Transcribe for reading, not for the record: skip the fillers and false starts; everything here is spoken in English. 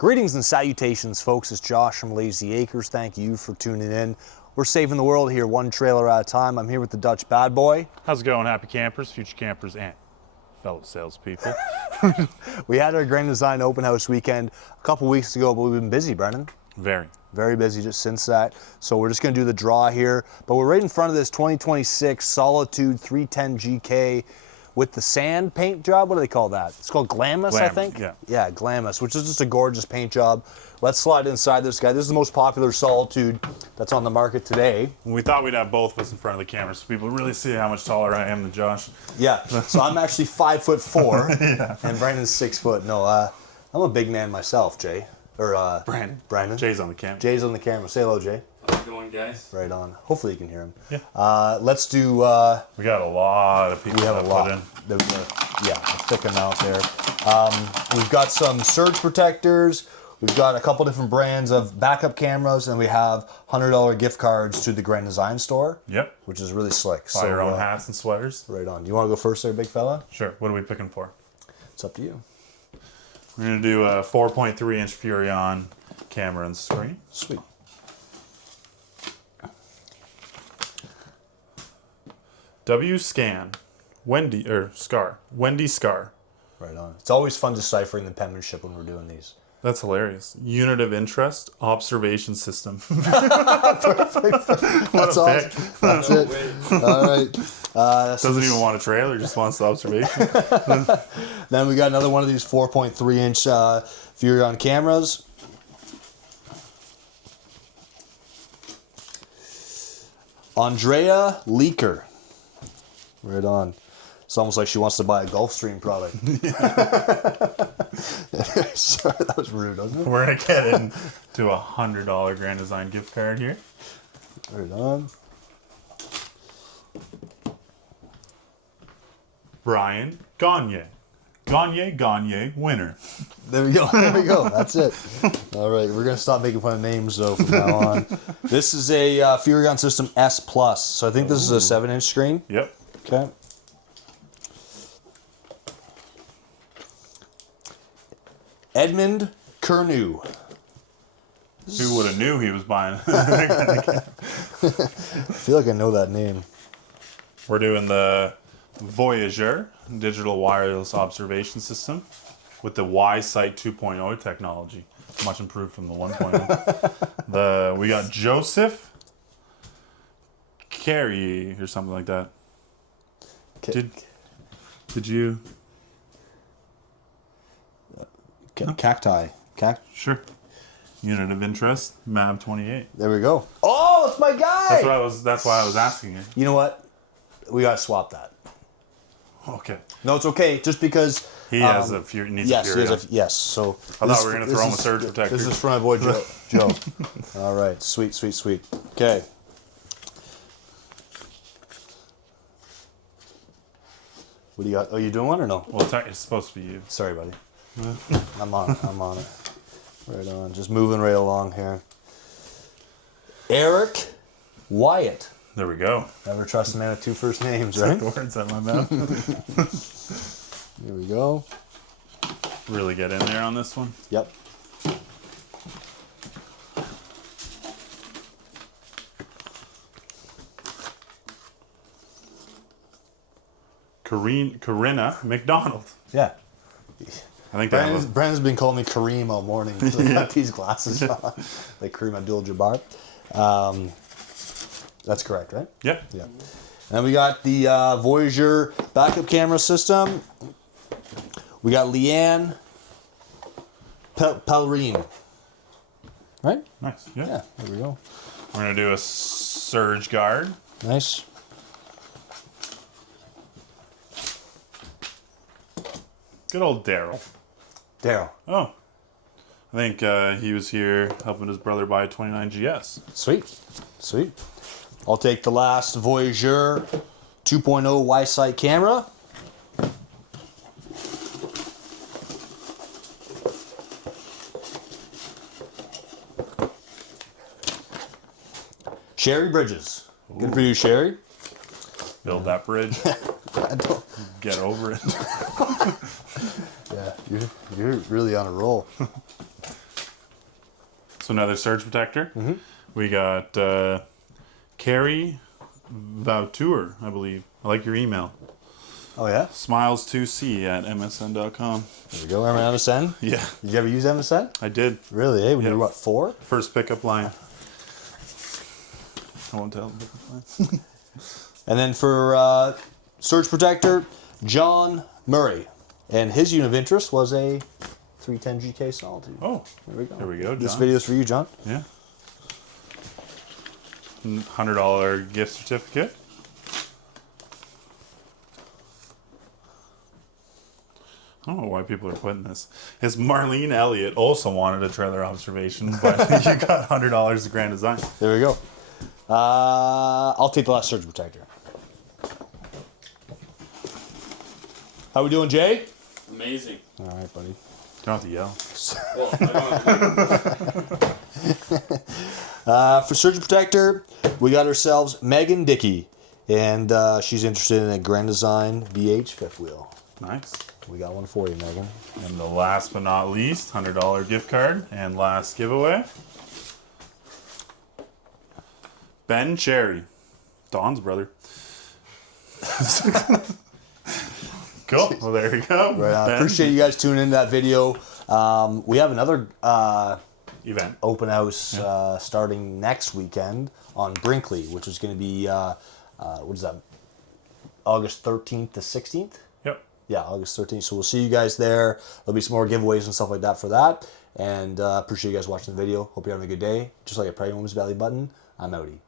Greetings and salutations, folks. It's Josh from Layzee Acres. Thank you for tuning in. We're saving the world here, one trailer at a time. I'm here with the Dutch bad boy. How's it going, happy campers, future campers, and fellow salespeople? We had our Grand Design open house weekend a couple weeks ago, but we've been busy, Brendan. Very busy just since that. So we're just going to do the draw here. But we're right in front of this 2026 Solitude 310 GK with the sand paint job. What do they call that? It's called Glamis, I think? Yeah. Yeah, Glamis, which is just a gorgeous paint job. Let's slide inside this guy. This is the most popular Solitude that's on the market today. We thought we'd have both of us in front of the camera so people really see how much taller I am than Josh. Yeah, so I'm actually 5'4", Yeah. and Brandon's 6 foot. No, I'm a big man myself, Jay. Or Brandon. Jay's on the camera. Jay's on the camera. Say hello, Jay. How's it going, guys? Right on. Hopefully you can hear him. Yeah. Let's do... We got a lot of people we have a that lot. put in. Yeah, a thick amount there. We've got some surge protectors. We've got a couple different brands of backup cameras, and we have $100 gift cards to the Grand Design store. Yep. Which is really slick. Buy your own hats and sweaters. Right on. Do you want to go first there, big fella? Sure. What are we picking for? It's up to you. We're going to do a 4.3-inch Furrion camera and screen. Sweet. W-Scan. Wendy Scar. Right on. It's always fun deciphering the penmanship when we're doing these. That's hilarious. Unit of interest, observation system. Perfect. That's awesome. That's it. All right. Doesn't even want a trailer, just wants the observation. Then we got another one of these 4.3-inch Furrion cameras. Andrea Leaker. Right on. It's almost like she wants to buy a Gulfstream product. Sorry, that was rude, wasn't it? We're going to get into a $100 Grand Design gift card here. Right on. Brian Gagne. Gagne, winner. There we go. There we go. That's it. All right. We're going to stop making fun of names, though, from now on. This is a Furrion System S+. So I think this is a 7-inch screen. Yep. Okay. Edmund Kernew. Who would have knew he was buying? I feel like I know that name. We're doing the Voyager digital wireless observation system with the Y-Sight 2.0 technology. Much improved from the 1.0. We got Joseph Carey or something like that. Did you? Cacti. Sure. Unit of interest, MAB 28. There we go. Oh, it's my guy. That's why I was asking you. You know what? We gotta swap that. Okay. No, it's okay. Just because he has a needs a Furrion. Yes. So I thought we were gonna throw him a surge protector. This is for my boy Joe. All right. Sweet. Okay. What do you got? Oh, you doing one or no? Well, it's supposed to be you. Sorry, buddy. I'm on it. Right on. Just moving right along here. Eric Wyatt. There we go. Never trust a man with two first names, right? Took the words out of my mouth. Here we go. Really get in there on this one. Yep. Corinna McDonald. Yeah. I think Brandon's been calling me Kareem all morning. So I got these glasses on. Like Kareem Abdul-Jabbar. That's correct, right? Yep. Yeah. And then we got the Voyager backup camera system. We got Leanne Pellerine. Right? Nice. Yeah. Yeah, there we go. We're going to do a surge guard. Nice. Good old Daryl. Oh. I think he was here helping his brother buy a 29 GS. Sweet. I'll take the last Voyager 2.0 Y-Sight camera. Sherry Bridges. Good for you, Sherry. Build that bridge. Get over it. Yeah, you're really on a roll. So another surge protector. We got Carrie Vautour, I believe. I like your email. Oh, yeah? Smiles2c@msn.com. There we go. Remember MSN? Yeah. Did you ever use MSN? I did. Really, eh? When you Yep. were, what, 4? First pickup line. I won't tell the pickup line. And then for surge protector, John Murray. And his unit of interest was a 310 GK Solitude. Oh, There we go. there we go, This John. video's for you, John. Yeah. $100 gift certificate. I don't know why people are putting this. His Marlene Elliott also wanted a trailer observation, but you got $100 to Grand Design. There we go. I'll take the last surge protector. How we doing, Jay? Amazing. All right, buddy. You don't have to yell. Well, I don't have For surge protector, we got ourselves Megan Dickey, and she's interested in a Grand Design BH fifth wheel. Nice. We got one for you, Megan. And the last but not least, $100 gift card and last giveaway. Ben Cherry, Don's brother. Cool. Well, there you go. Right, I Ben. appreciate you guys tuning into that video. We have another Event. open house starting next weekend on Brinkley, which is going to be, what is that, August 13th to 16th? Yep. Yeah, August 13th. So we'll see you guys there. Therell be some more giveaways and stuff like that for that. And appreciate you guys watching the video. Hope you're having a good day. Just like a pregnant woman's belly button, I'm outie.